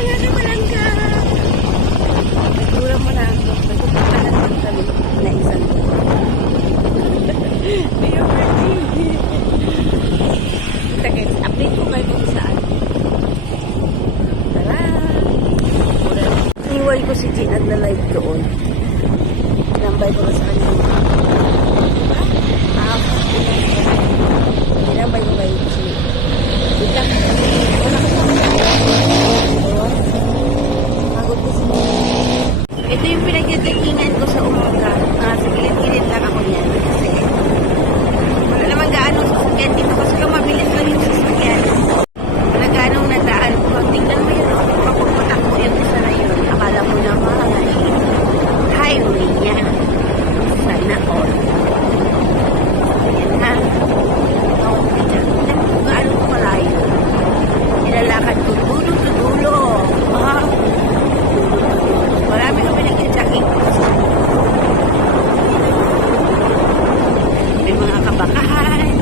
mga kamalangga. Nagtura mo na ako. Nagpunta na naman kami na isang Mayor birthday. Kita guys, update ko kayo kung saan. Tara! Iwan ko si Gian na live doon. Tinambay ko na sa kanya. Tinambay ko kayo si Ika. Pagod ko si ito yung pinag-checkingan ko sa umaga. Sa gilid-gilid lang ako niyan. Kasi wala naman gaano sasakyan dito kasi kung mabilis lang yung sasakyan. Wala gaanong nadaan ko. Tingnan mo yun. Papupunta ko yung isa na yun. Akala mo naman highway niya. Sana all. Ayan na. Tingnan mo kung gaano ko malayo. Nilalakad ko dulo to dulo. Marami kami nag-checking ko. May mga kabakahan.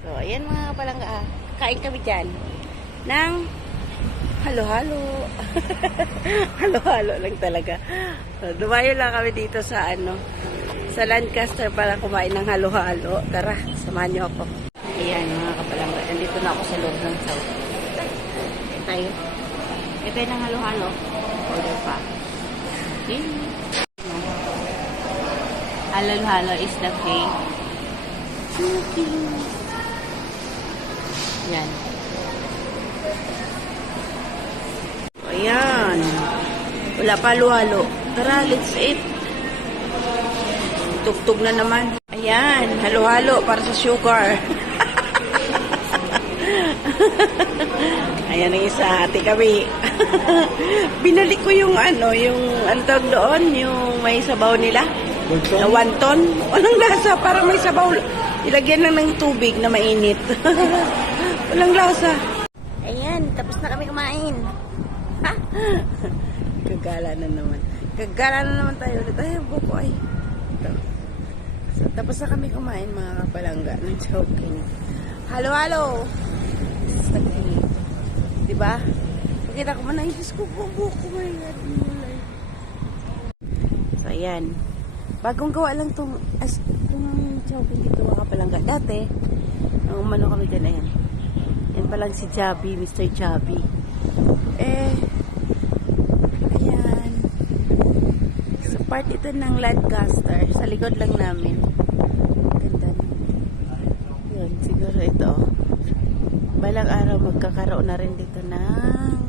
So, ayan mga kapalangga. Kain kami dyan ng halo-halo. Halo-halo lang talaga. So, dumayo lang kami dito sa sa Lancaster para kumain ng halo-halo. Tara, samahan niyo ako. Ayan mga kapalangga. Nandito na ako sa loob ng South. Tayo. Ito yung halo-halo. Order pa. Okay. Halo-halo is the cake. Yan. Ayan. Wala pa halo-halo. Tara, let's eat. Tugtog na naman. Ayan. Halo-halo para sa sugar. Ayan ang isa, ate kami. Binalik ko yung yung tawag doon, yung may sabaw nila. Na wonton. Walang lasa, parang may sabaw. Ilagyan lang ng tubig na mainit. Walang lasa. Ayan, tapos na kami kumain. Gagala na naman. Gagala na naman tayo ulit. Ay, buko ay. Ito. So, tapos na kami kumain mga kapalangga ng joking. Halo-halo! Diba? Pakita ko man, ay, Diyos ko, buko, my God, mulay. So, ayan. Bagong gawa lang itong joking dito mga kapalangga. Dati, ang umano kami dyan, ayan. Yan palang si Javi, Mr. Javi. Ayan. So, part ito ng Lancaster. Sa likod lang namin. Ganda. Yun, siguro ito. Balang araw magkakaroon na rin dito ng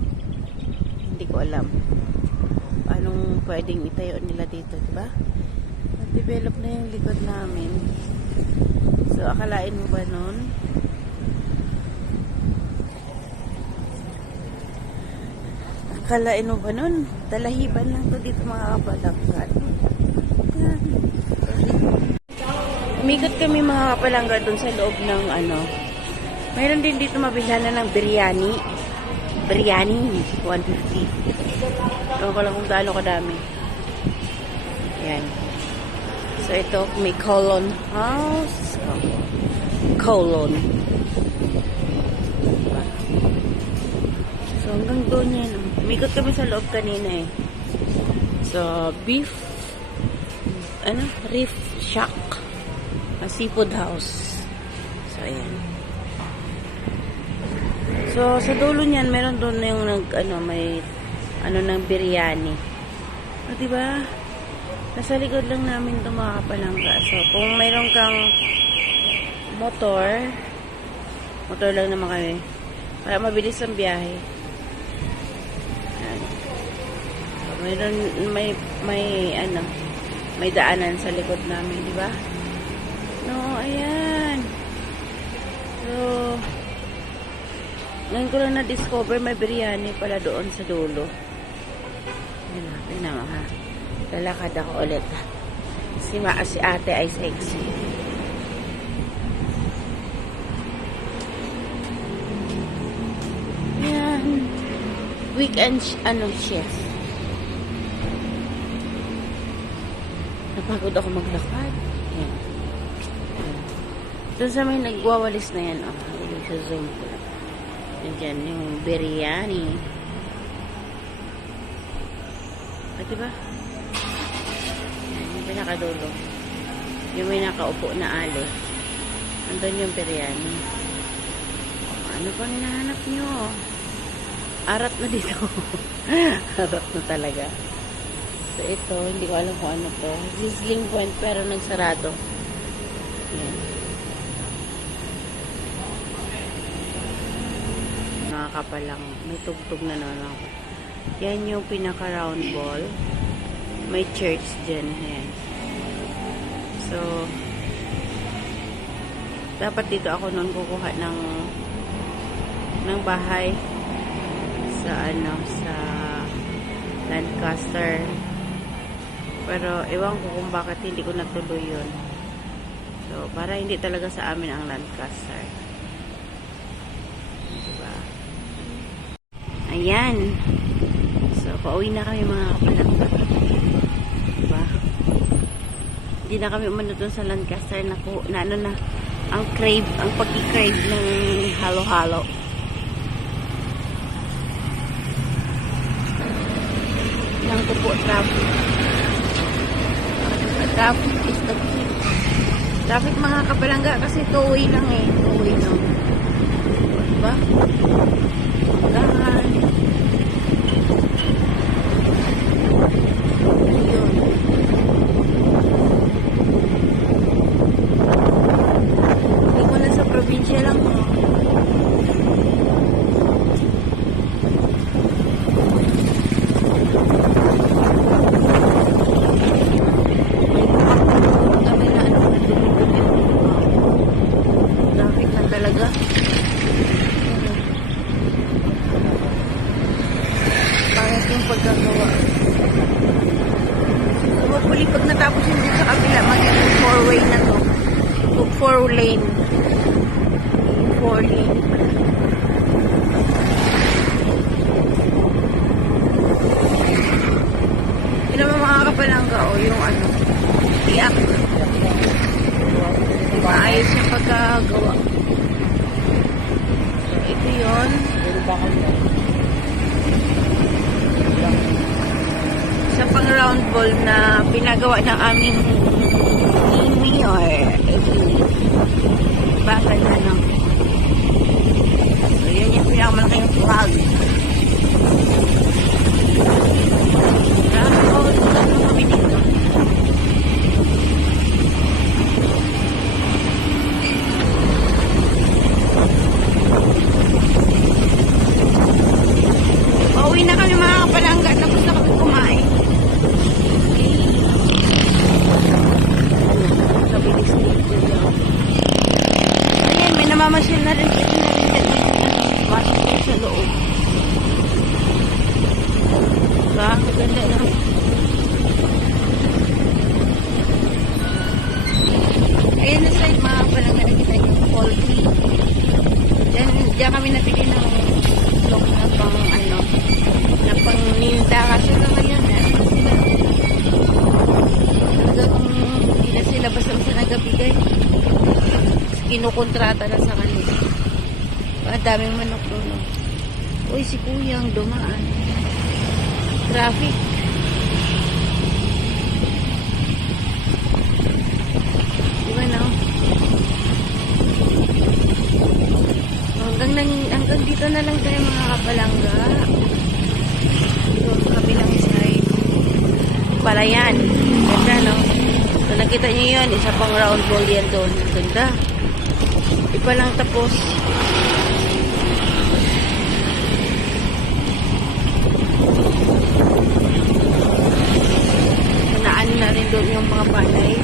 hindi ko alam anong pwedeng itayo nila dito, diba? Nag-develop na yung likod namin. So, akalain mo ba nun? Akalain mo ba nun? Dalahiban lang to dito mga kapalangga. Umikot kami mga kapalangga dun sa loob ng mayroon din dito mabilhan ng biryani. Biryani, 150. Ewan ko lang kung gaano kadami. Ayan. So, ito, may Colon House. Colon. So, hanggang doon yan. Umikot kami sa loob kanina eh. So, beef, reef shack. Seafood house. So, ayan. So, sa dulo niyan, meron doon yung may ng biryani. O, diba? Nasa likod lang namin ito mga kapalangga. So, kung mayroon kang motor lang naman kami. Para mabilis ang biyahe. Ayan. So, mayroon, may daanan sa likod namin, diba? No, ayan. So, ngayon ko lang na-discover may biryani pala doon sa dulo. Tingnan mo ha. Lalakad ako ulit. Si ate ay sexy. Yan. Weekend chef. Napagod ako maglakad. Yan. Doon sa may nagwawalis na yan. Sa zoom ko. Nandyan yung biryani. Diba? Yan, yung pinakadulo. Yung may nakaupo na ali. Andun yung biryani. Ano pang hinahanap nyo? Arat na dito. Arat na talaga. So ito, hindi ko alam kung ano to. Sizzling point pero nagsarado. Yan. Nakakapalang. May tugtog na naman. Yan yung pinaka-round ball. May church dyan. Ayan. So, dapat dito ako noon kukuha ng bahay sa sa Lancaster. Pero, ewan ko kung bakit hindi ko natuloy yun. So, para hindi talaga sa amin ang Lancaster. Diba? Ayan. So, pauwi na kami mga kapalangga. Diba? Hindi na kami umano dun sa Lancaster na ano na, ang crave, ang pag-crave ng halo-halo. Yang kupo traffic. Traffic is the key. Traffic mga kapalangga kasi two-way lang eh. Two-way lang. Diba? Dahan. Probinsya lang mo. Traffic na talaga. Pangit yung pagkagawa. Hopefully pag natapos yun dito sa kabila, magiging 4-way na to. 4-lane. 4-lane pala. Yun naman mga kapalangga o yung ano, tiyak. Maayos yung pagkagawa. So ito yun. Sa pang round ball na pinagawa ng aming mayor. Bakal na no. So yun yung pinakamalaking flag. Kami dito. Pauwi na kami mga kapalangga. Tapos na kami kumain. Kabilis dito yun. Ayan, may namamasyal na rin. Masok sa loob. Diba? Maganda na. Ayan na side mga kapalangga. Nakita yung poultry. Diyan kami napili ng look na pang ano, na pang ninda kasi na ngayon talagang hindi na sila basta nagabigay, kinukontrata na sa kanila. Ang daming manok doon. Uy, si kuya ang dumaan. Traffic. Diba na? Hanggang dito na lang tayo mga kapalangga. Dito sa kabilang side. Palayan. Ganda, no? So, nakita nyo yun. Isa pang round ball yan doon. Ganda. Di pa lang tapos. Naan na rin doon yung mga panay.